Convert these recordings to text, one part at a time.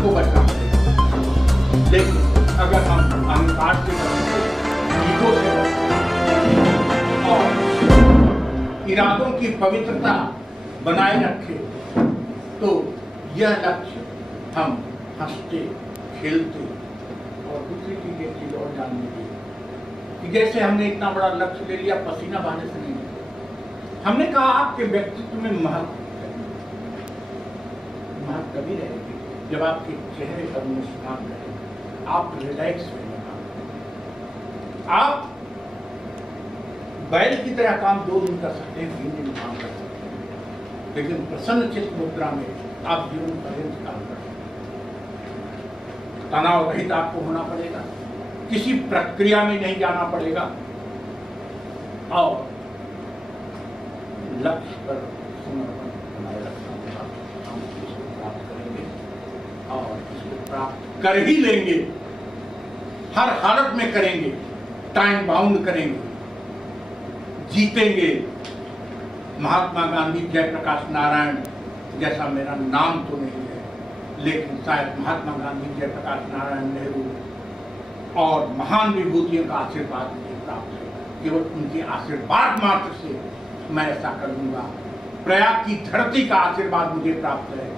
हमको बचना पड़ेगा। लेकिन अगर हम अहंकार से बचेंगे, ईगो से बचेंगे और इरादों की पवित्रता बनाए रखें, तो यह लक्ष्य हम हंसते खेलते। और दूसरी चीज एक चीज और जानने की कि जैसे हमने इतना बड़ा लक्ष्य ले लिया, पसीना बहाने से नहीं, हमने कहा आपके व्यक्तित्व में महत्व तभी रहेगी जब आपके चेहरे पर मुस्कान रहे, आप रिलैक्स रहेगा। आप बैल की तरह काम 2 दिन कर सकते हैं, 3 दिन काम कर सकते हैं, लेकिन प्रसन्न चित्त मुद्रा में आप जीवन पर्यंत काम कर सकते हैं। तनाव रहित आपको होना पड़ेगा, किसी प्रक्रिया में नहीं जाना पड़ेगा और लक्ष्य पर समर्पण बनाए रखना होगा। हम इसको प्राप्त करेंगे और इसको प्राप्त कर ही लेंगे, हर हालत में करेंगे, टाइम बाउंड करेंगे, जीतेंगे। महात्मा गांधी, जयप्रकाश नारायण जैसा मेरा नाम तो नहीं है, लेकिन शायद महात्मा गांधी, जयप्रकाश नारायण, नेहरू और महान विभूतियों का आशीर्वाद मुझे प्राप्त है। केवल उनके आशीर्वाद मात्र से मैं ऐसा कर लूंगा। प्रयाग की धरती का आशीर्वाद मुझे प्राप्त है,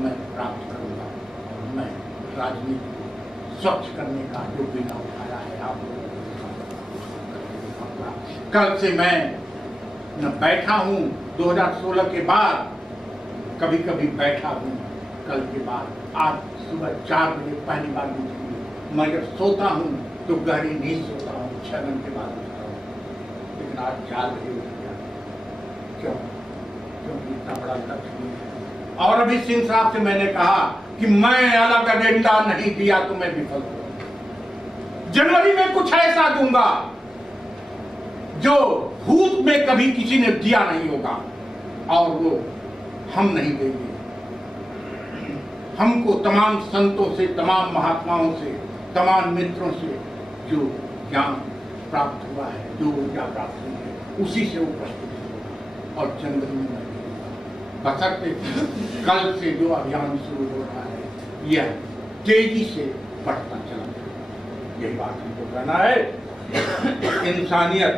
मैं प्राप्त करूंगा और मैं राजनीति को स्वच्छ करने का जो बिना उठाया है आप कल से मैं न बैठा हूं, 2016 के बाद कभी कभी बैठा हूं, कल के बाद आज सुबह 4 बजे पहली बार उठी। मैं जब सोता हूं तो गहरी नींद सोता हूं, 6 दिन के बाद उठता हूं, लेकिन आज 4 बजे उठ गया। क्यों? क्योंकि इतना बड़ा लक्ष्य नहीं है। और अभी सिंह साहब से मैंने कहा कि मैं अलग एजेंडा नहीं दिया तो मैं विफल हूं। जनवरी में कुछ ऐसा दूंगा जो भूत में कभी किसी ने दिया नहीं होगा, और वो हम नहीं देंगे। हमको तमाम संतों से, तमाम महात्माओं से, तमाम मित्रों से जो ज्ञान प्राप्त हुआ है, जो ऊर्जा प्राप्त हुई है, उसी से वो प्रस्तुत होगा और जनवरी में मैं देगा। बशर्ते कल से जो अभियान शुरू हो रहा है यह तेजी से बढ़ता चला जाएगा। यही बात हमको कहना है। इंसानियत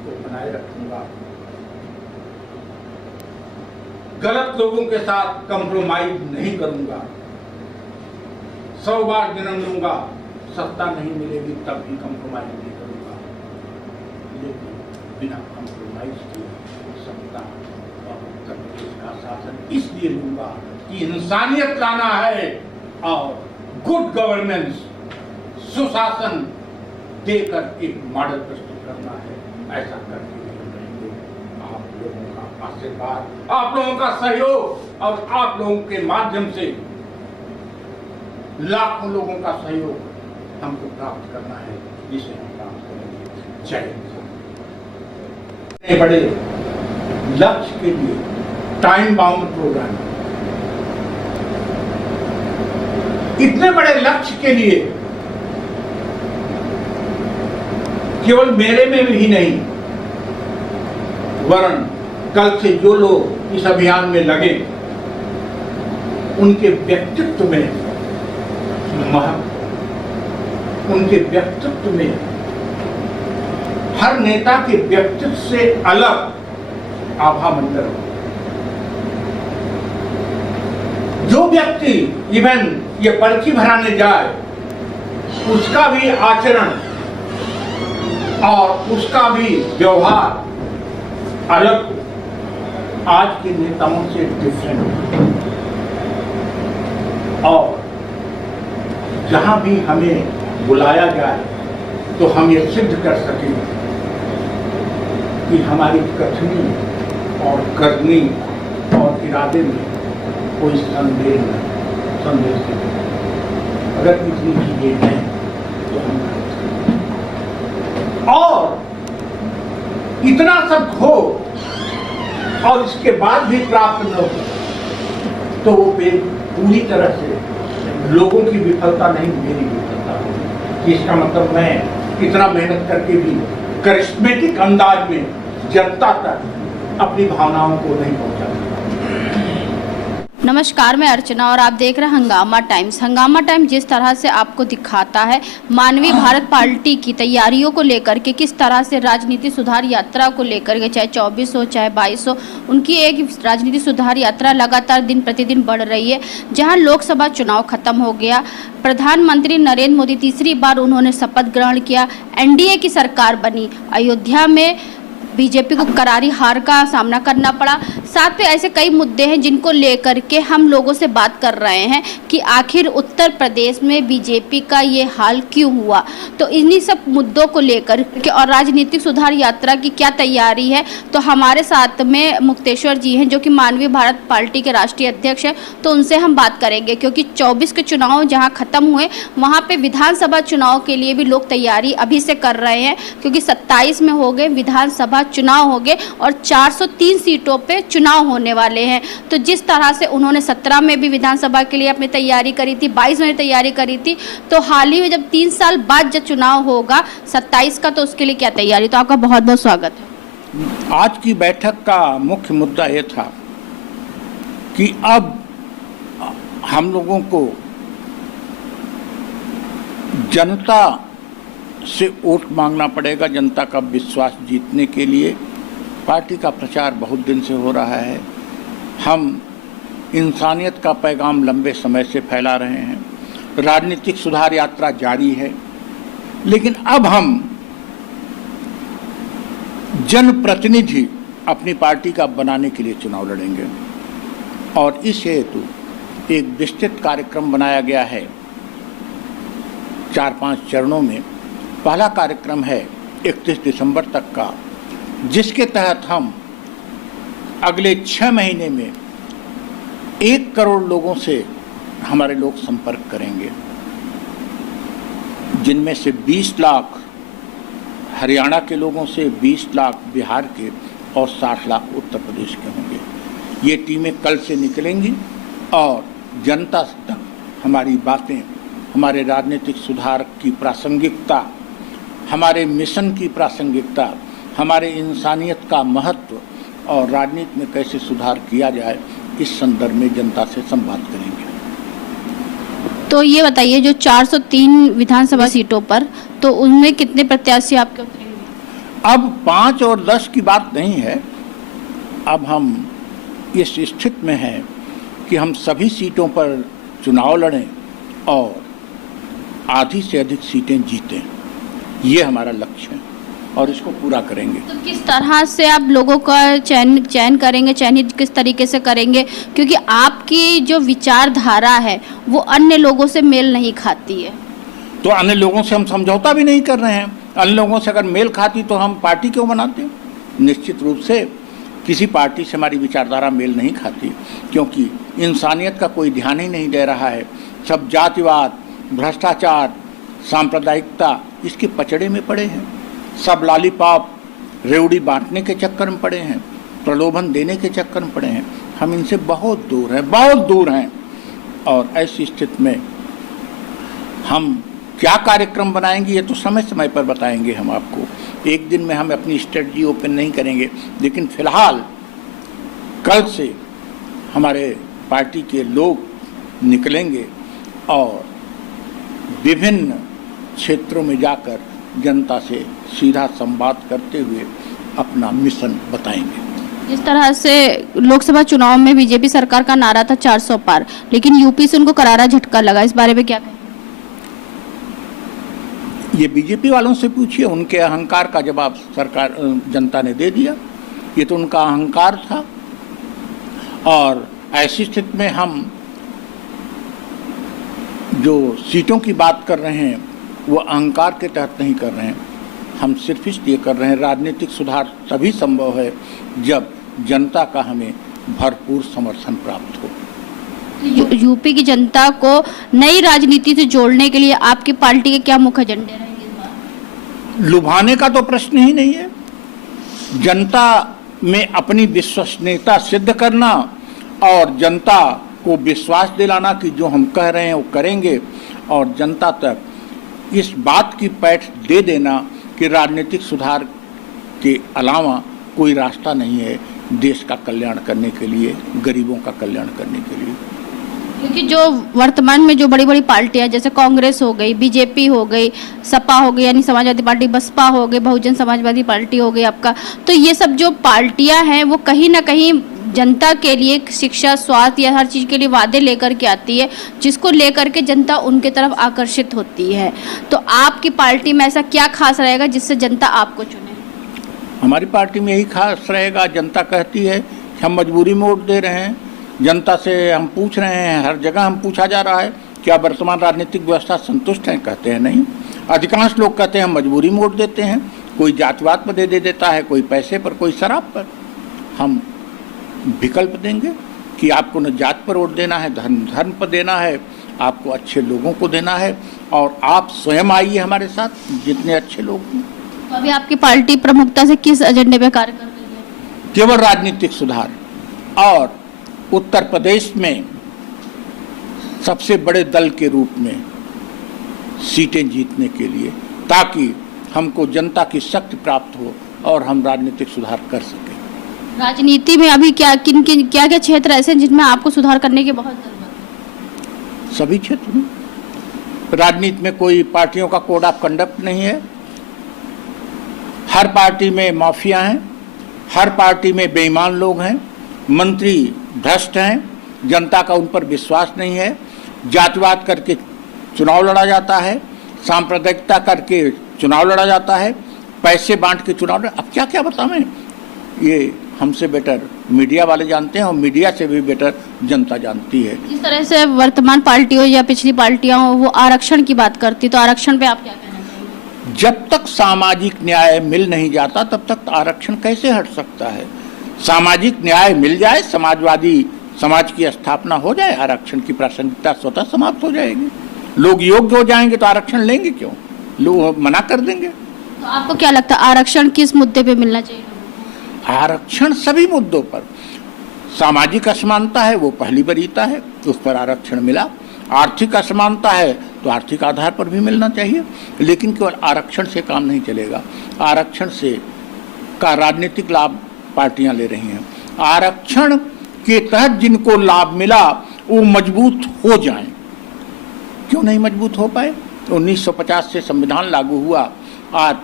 को बनाए रखूंगा, गलत लोगों के साथ कंप्रोमाइज नहीं करूंगा, 100 बार जन्म लूंगा, सत्ता नहीं मिलेगी तब भी कंप्रोमाइज नहीं करूंगा, लेकिन बिना कंप्रोमाइज किए सत्ता और उत्तर प्रदेश का शासन इसलिए लूंगा कि इंसानियत लाना है और गुड गवर्नेंस, सुशासन देकर एक मॉडल प्रस्तुत करना है। ऐसा करके आप लोगों का आशीर्वाद, आप लोगों का सहयोग और आप लोगों के माध्यम से लाखों लोगों का सहयोग हमको प्राप्त करना है, जिसे हम प्राप्त करेंगे। जय हिंद। बड़े लक्ष्य के लिए टाइम बाउंड प्रोग्राम, इतने बड़े लक्ष्य के लिए केवल मेरे में ही नहीं, वरन कल से जो लोग इस अभियान में लगे उनके व्यक्तित्व में महत्व, उनके व्यक्तित्व में, हर नेता के व्यक्तित्व से अलग आभा मंडल। जो व्यक्ति इवन ये पर्ची भराने जाए उसका भी आचरण और उसका भी व्यवहार अलग, आज के नेताओं से डिफरेंट। और जहां भी हमें बुलाया जाए तो हम ये सिद्ध कर सकें कि हमारी कथनी और करनी और इरादे में कोई संदेह नहीं। अगर इतनी चीजें हैं तो हम और इतना सब हो और इसके बाद भी प्राप्त न हो तो वो पूरी तरह से लोगों की विफलता नहीं, मेरी विफलता होगी। इसका मतलब मैं इतना मेहनत करके भी करिश्मेटिक अंदाज में जनता तक अपनी भावनाओं को नहीं पहुंचा सकता। नमस्कार, मैं अर्चना और आप देख रहे हैं हंगामा टाइम्स। हंगामा टाइम्स जिस तरह से आपको दिखाता है मानवीय भारत पार्टी की तैयारियों को लेकर के, किस तरह से राजनीति सुधार यात्रा को लेकर के, चाहे 24 हो चाहे 22 हो, उनकी एक राजनीति सुधार यात्रा लगातार दिन प्रतिदिन बढ़ रही है। जहां लोकसभा चुनाव खत्म हो गया, प्रधानमंत्री नरेंद्र मोदी तीसरी बार उन्होंने शपथ ग्रहण किया, एनडीए की सरकार बनी, अयोध्या में बीजेपी को करारी हार का सामना करना पड़ा। साथ में ऐसे कई मुद्दे हैं जिनको लेकर के हम लोगों से बात कर रहे हैं कि आखिर उत्तर प्रदेश में बीजेपी का ये हाल क्यों हुआ। तो इन्हीं सब मुद्दों को लेकर के और राजनीतिक सुधार यात्रा की क्या तैयारी है, तो हमारे साथ में मुक्तेश्वर जी हैं जो कि मानवीय भारत पार्टी के राष्ट्रीय अध्यक्ष हैं। तो उनसे हम बात करेंगे क्योंकि 24 के चुनाव जहाँ खत्म हुए वहाँ पे विधानसभा चुनाव के लिए भी लोग तैयारी अभी से कर रहे हैं, क्योंकि 27 में हो गए विधानसभा चुनाव हो गए और 403 सीटों पे चुनाव होने वाले हैं। तो जिस तरह से उन्होंने 17 में भी विधानसभा के लिए अपनी तैयारी करी थी, 22 में भी तैयारी करी थी, तो हाल ही में जब 3 साल बाद जब चुनाव होगा 27 का, तो उसके लिए क्या तैयारी। तो आपका बहुत बहुत स्वागत है। आज की बैठक का मुख्य मुद्दा ये था कि अब हम लोगों को जनता से वोट मांगना पड़ेगा। जनता का विश्वास जीतने के लिए पार्टी का प्रचार बहुत दिन से हो रहा है। हम इंसानियत का पैगाम लंबे समय से फैला रहे हैं। राजनीतिक सुधार यात्रा जारी है, लेकिन अब हम जनप्रतिनिधि अपनी पार्टी का बनाने के लिए चुनाव लड़ेंगे और इस हेतु एक विस्तृत कार्यक्रम बनाया गया है 4-5 चरणों में। पहला कार्यक्रम है 31 दिसंबर तक का, जिसके तहत हम अगले 6 महीने में 1 करोड़ लोगों से हमारे लोग संपर्क करेंगे, जिनमें से 20 लाख हरियाणा के लोगों से, 20 लाख बिहार के और 60 लाख उत्तर प्रदेश के होंगे। ये टीमें कल से निकलेंगी और जनता तक हमारी बातें, हमारे राजनीतिक सुधार की प्रासंगिकता, हमारे मिशन की प्रासंगिकता, हमारे इंसानियत का महत्व और राजनीति में कैसे सुधार किया जाए, इस संदर्भ में जनता से संवाद करेंगे। तो ये बताइए, जो 403 विधानसभा सीटों पर, तो उनमें कितने प्रत्याशी आपके उतरेंगे? अब 5 और 10 की बात नहीं है। अब हम इस स्थिति में हैं कि हम सभी सीटों पर चुनाव लड़ें और आधी से अधिक सीटें जीतें। ये हमारा लक्ष्य है और इसको पूरा करेंगे। तो किस तरह से आप लोगों का चयन करेंगे, चयनित किस तरीके से करेंगे, क्योंकि आपकी जो विचारधारा है वो अन्य लोगों से मेल नहीं खाती है। तो अन्य लोगों से हम समझौता भी नहीं कर रहे हैं। अन्य लोगों से अगर मेल खाती तो हम पार्टी क्यों बनाते हैं। निश्चित रूप से किसी पार्टी से हमारी विचारधारा मेल नहीं खाती, क्योंकि इंसानियत का कोई ध्यान ही नहीं दे रहा है। सब जातिवाद, भ्रष्टाचार, सांप्रदायिकता इसके पचड़े में पड़े हैं। सब लॉलीपॉप, रेवड़ी बांटने के चक्कर में पड़े हैं, प्रलोभन देने के चक्कर में पड़े हैं। हम इनसे बहुत दूर हैं, बहुत दूर हैं। और ऐसी स्थिति में हम क्या कार्यक्रम बनाएंगे ये तो समय समय पर बताएंगे हम आपको। एक दिन में हम अपनी स्ट्रेटजी ओपन नहीं करेंगे, लेकिन फिलहाल कल से हमारे पार्टी के लोग निकलेंगे और विभिन्न क्षेत्रों में जाकर जनता से सीधा संवाद करते हुए अपना मिशन बताएंगे। जिस तरह से लोकसभा चुनाव में बीजेपी सरकार का नारा था 400 पार, लेकिन यूपी से उनको करारा झटका लगा, इस बारे में क्या कहें? ये बीजेपी वालों से पूछिए, उनके अहंकार का जवाब सरकार जनता ने दे दिया। ये तो उनका अहंकार था। और ऐसी स्थिति में हम जो सीटों की बात कर रहे हैं वो अहंकार के तहत नहीं कर रहे हैं। हम सिर्फ इसलिए कर रहे हैं, राजनीतिक सुधार तभी संभव है जब जनता का हमें भरपूर समर्थन प्राप्त हो। यूपी की जनता को नई राजनीति से जोड़ने के लिए आपकी पार्टी के क्या मुख्य एजेंडे रहेंगे इस बार? लुभाने का तो प्रश्न ही नहीं है। जनता में अपनी विश्वसनीयता सिद्ध करना और जनता को विश्वास दिलाना कि जो हम कह रहे हैं वो करेंगे, और जनता तक इस बात की पैठ दे देना कि राजनीतिक सुधार के अलावा कोई रास्ता नहीं है। देश का कल्याण करने के लिए, गरीबों का कल्याण करने के लिए। क्योंकि जो वर्तमान में जो बड़ी बड़ी पार्टियां जैसे कांग्रेस हो गई, बीजेपी हो गई, सपा हो गई यानी समाजवादी पार्टी, बसपा हो गई, बहुजन समाजवादी पार्टी हो गई आपका, तो ये सब जो पार्टियां हैं वो कहीं ना कहीं जनता के लिए शिक्षा, स्वास्थ्य या हर चीज़ के लिए वादे लेकर के आती है, जिसको लेकर के जनता उनके तरफ आकर्षित होती है। तो आपकी पार्टी में ऐसा क्या खास रहेगा जिससे जनता आपको चुने? हमारी पार्टी में यही खास रहेगा, जनता कहती है कि हम मजबूरी में वोट दे रहे हैं, जनता से हम पूछ रहे हैं, हर जगह हम पूछा जा रहा है क्या वर्तमान राजनीतिक व्यवस्था संतुष्ट है, कहते हैं नहीं। अधिकांश लोग कहते हैं हम मजबूरी में वोट देते हैं, कोई जातिवाद पर दे देता है, कोई पैसे पर, कोई शराब पर। हम विकल्प देंगे कि आपको न जात पर वोट देना है, धर्म पर देना है, आपको अच्छे लोगों को देना है, और आप स्वयं आइए हमारे साथ, जितने अच्छे लोग हैं। तो अभी आपकी पार्टी प्रमुखता से किस एजेंडे पे कार्य कर रही है? केवल राजनीतिक सुधार, और उत्तर प्रदेश में सबसे बड़े दल के रूप में सीटें जीतने के लिए, ताकि हमको जनता की शक्ति प्राप्त हो और हम राजनीतिक सुधार कर सकें। राजनीति में अभी क्या क्या क्षेत्र ऐसे हैं जिनमें आपको सुधार करने की बहुत जरूरत है? सभी क्षेत्र में। राजनीति में कोई पार्टियों का कोड ऑफ कंडक्ट नहीं है, हर पार्टी में माफिया हैं, हर पार्टी में बेईमान लोग हैं, मंत्री भ्रष्ट हैं, जनता का उन पर विश्वास नहीं है, जातिवाद करके चुनाव लड़ा जाता है, सांप्रदायिकता करके चुनाव लड़ा जाता है, पैसे बांट के चुनाव। अब क्या क्या बतावें, ये हमसे बेटर मीडिया वाले जानते हैं, और मीडिया से भी बेटर जनता जानती है। जिस तरह से वर्तमान पार्टी हो या पिछली पार्टियां हो वो आरक्षण की बात करती, तो आरक्षण पे आप क्या कहना चाहेंगे? जब तक सामाजिक न्याय मिल नहीं जाता तब तक आरक्षण कैसे हट सकता है? सामाजिक न्याय मिल जाए, समाजवादी समाज की स्थापना हो जाए, आरक्षण की प्रासंगिकता स्वतः समाप्त हो जाएगी, लोग योग्य हो जाएंगे, तो आरक्षण लेंगे क्यों? लोग मना कर देंगे। तो आपको क्या लगता है आरक्षण किस मुद्दे पे मिलना चाहिए? आरक्षण सभी मुद्दों पर। सामाजिक असमानता है वो पहली वरीयता है, उस पर आरक्षण मिला। आर्थिक असमानता है तो आर्थिक आधार पर भी मिलना चाहिए, लेकिन केवल आरक्षण से काम नहीं चलेगा। आरक्षण से का राजनीतिक लाभ पार्टियां ले रही हैं। आरक्षण के तहत जिनको लाभ मिला वो मजबूत हो जाएं। क्यों नहीं मजबूत हो पाए? 1950 से संविधान लागू हुआ, आज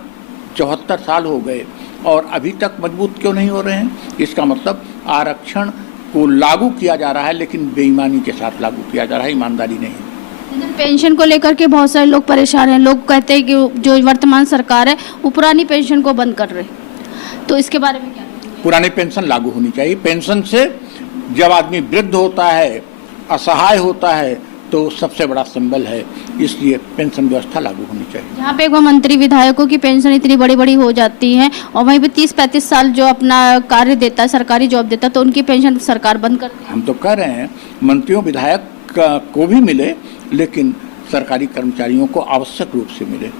74 साल हो गए और अभी तक मजबूत क्यों नहीं हो रहे हैं? इसका मतलब आरक्षण को लागू किया जा रहा है, लेकिन बेईमानी के साथ लागू किया जा रहा है, ईमानदारी नहीं। पेंशन को लेकर के बहुत सारे लोग परेशान हैं। लोग कहते हैं कि जो वर्तमान सरकार है वो पुरानी पेंशन को बंद कर रहे, तो इसके बारे में क्या? पुरानी पेंशन लागू होनी चाहिए। पेंशन से जब आदमी वृद्ध होता है, असहाय होता है, तो सबसे बड़ा सिंबल है, इसलिए पेंशन व्यवस्था लागू होनी चाहिए। जहाँ पे एक बार मंत्री विधायकों की पेंशन इतनी बड़ी बड़ी हो जाती है और वहीं पे 30-35 साल जो अपना कार्य देता है, सरकारी जॉब देता है, तो उनकी पेंशन सरकार बंद करती है। हम तो कह रहे हैं मंत्रियों विधायक को भी मिले, लेकिन सरकारी कर्मचारियों को आवश्यक रूप से मिले।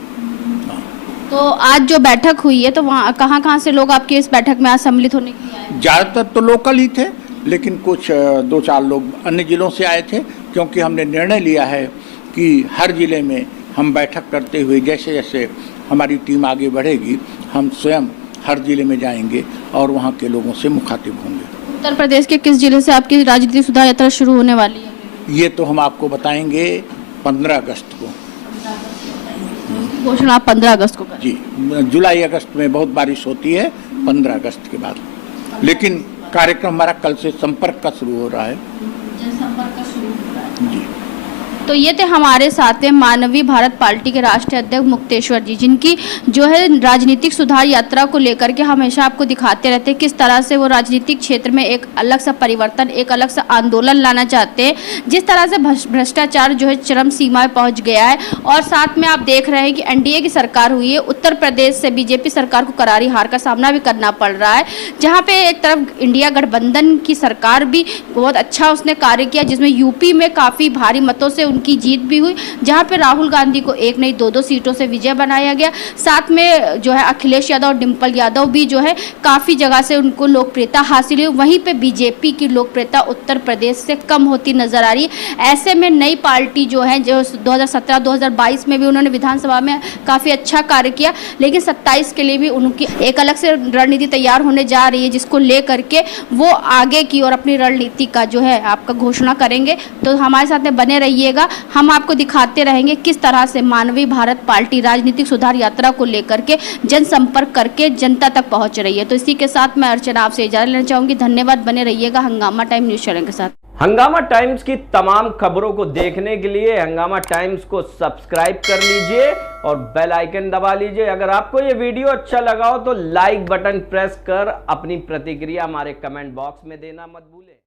तो आज जो बैठक हुई है तो वहाँ कहाँ से लोग आपकी इस बैठक में आज सम्मिलित होने के लिए आए? ज़्यादातर तो लोकल ही थे, लेकिन कुछ 2-4 लोग अन्य जिलों से आए थे, क्योंकि हमने निर्णय लिया है कि हर जिले में हम बैठक करते हुए जैसे जैसे हमारी टीम आगे बढ़ेगी, हम स्वयं हर जिले में जाएंगे और वहाँ के लोगों से मुखातिब होंगे। उत्तर प्रदेश के किस जिले से आपकी राजनीतिक सुधार यात्रा शुरू होने वाली है? ये तो हम आपको बताएंगे 15 अगस्त को। घोषणा आप 15 अगस्त को करें? जी, जुलाई अगस्त में बहुत बारिश होती है, 15 अगस्त के बाद। लेकिन कार्यक्रम हमारा कल से संपर्क का शुरू हो रहा है। जी। तो ये थे हमारे साथ में मानवीय भारत पार्टी के राष्ट्रीय अध्यक्ष मुक्तेश्वर जी, जिनकी जो है राजनीतिक सुधार यात्रा को लेकर के हमेशा आपको दिखाते रहते हैं किस तरह से वो राजनीतिक क्षेत्र में एक अलग सा परिवर्तन, एक अलग सा आंदोलन लाना चाहते हैं। जिस तरह से भ्रष्टाचार जो है चरम सीमा पहुंच गया है, और साथ में आप देख रहे हैं कि एनडीए की सरकार हुई है, उत्तर प्रदेश से बीजेपी सरकार को करारी हार का सामना भी करना पड़ रहा है, जहाँ पे एक तरफ इंडिया गठबंधन की सरकार भी बहुत अच्छा उसने कार्य किया, जिसमें यूपी में काफ़ी भारी मतों से उनकी जीत भी हुई, जहां पे राहुल गांधी को एक नहीं दो सीटों से विजय बनाया गया। साथ में जो है अखिलेश यादव और डिम्पल यादव भी जो है काफ़ी जगह से उनको लोकप्रियता हासिल हुई। वहीं पे बीजेपी की लोकप्रियता उत्तर प्रदेश से कम होती नजर आ रही है। ऐसे में नई पार्टी जो है, जो 2017-2022 में भी उन्होंने विधानसभा में काफ़ी अच्छा कार्य किया, लेकिन 27 के लिए भी उनकी एक अलग से रणनीति तैयार होने जा रही है, जिसको लेकर के वो आगे की और अपनी रणनीति का जो है आपका घोषणा करेंगे। तो हमारे साथ में बने रहिएगा, हम आपको दिखाते रहेंगे किस तरह से मानवीय भारत पार्टी राजनीतिक सुधार यात्रा को लेकर के जनसंपर्क करके जनता तक पहुंच रही है। तो इसी के साथ मैं अर्चना आपसे इजाजत लेना चाहूंगी। धन्यवाद, बने रहिएगा हंगामा टाइम न्यूज चैनल के साथ। हंगामा टाइम्स की तमाम खबरों को देखने के लिए हंगामा टाइम्स को सब्सक्राइब कर लीजिए और बेल आइकन दबा लीजिए। अगर आपको ये वीडियो अच्छा लगा हो तो लाइक बटन प्रेस कर अपनी प्रतिक्रिया हमारे कमेंट बॉक्स में देना मत भूलें।